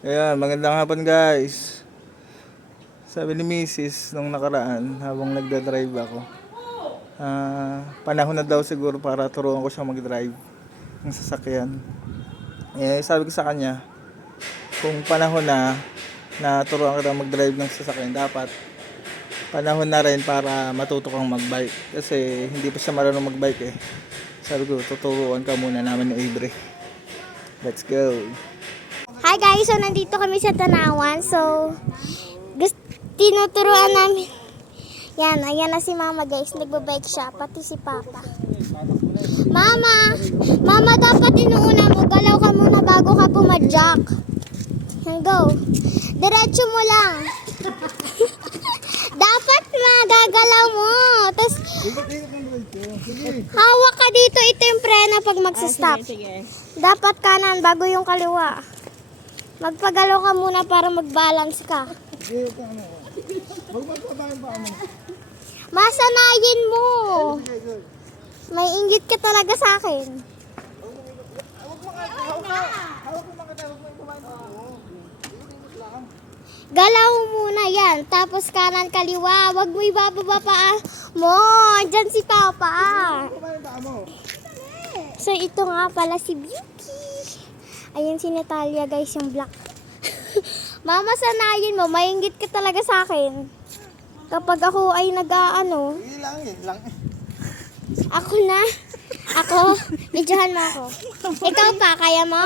Ayan, magandang hapon guys. Sabi ni Mrs. nung nakaraan habang nagda-drive ako, panahon na daw siguro para turuan ko siya mag-drive ng sasakyan. Sabi ko sa kanya, kung panahon na turuan ka daw mag-drive ng sasakyan, dapat panahon na rin para matuto kang mag-bike. Kasi hindi pa siya marunong mag-bike eh. Sabi ko, tuturuan ka muna namin ni Ibre. Let's go! Hi guys, so nandito kami sa Tanawan. So, tinuturuan namin. Yan, ayan na si Mama guys. Nagbabike siya, pati si Papa. Mama, dapat inuuna mo. Galaw ka muna bago ka pumadyak. Yan, go. Diretso mo lang. Dapat magagalaw mo. Tapos, hawak ka dito. Ito yung preno pag magsastop. Dapat kanan bago yung kaliwa. Magpagalaw ka muna para mag-balance ka. Masanayin mo. May inggit ka talaga sa akin. Galaw muna yan. Tapos kanan kaliwa. Huwag mo ibababa pa mo. Diyan si Papa. So ito nga pala si Beauty. Ayan si Natalia guys, yung black. Mama, sanayin mo. Mainggit ka talaga sa akin. Kapag ako ay nag-aano. Ako na. Ako. Medyohan mo ako. Ikaw pa, kaya mo?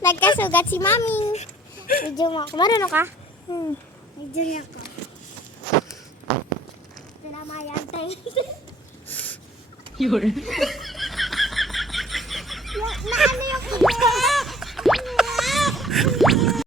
Nagkasugat si Mami. Medyo mo ako. Marunong ka? Medyo niya ako. Sinamayan tayo. Yun.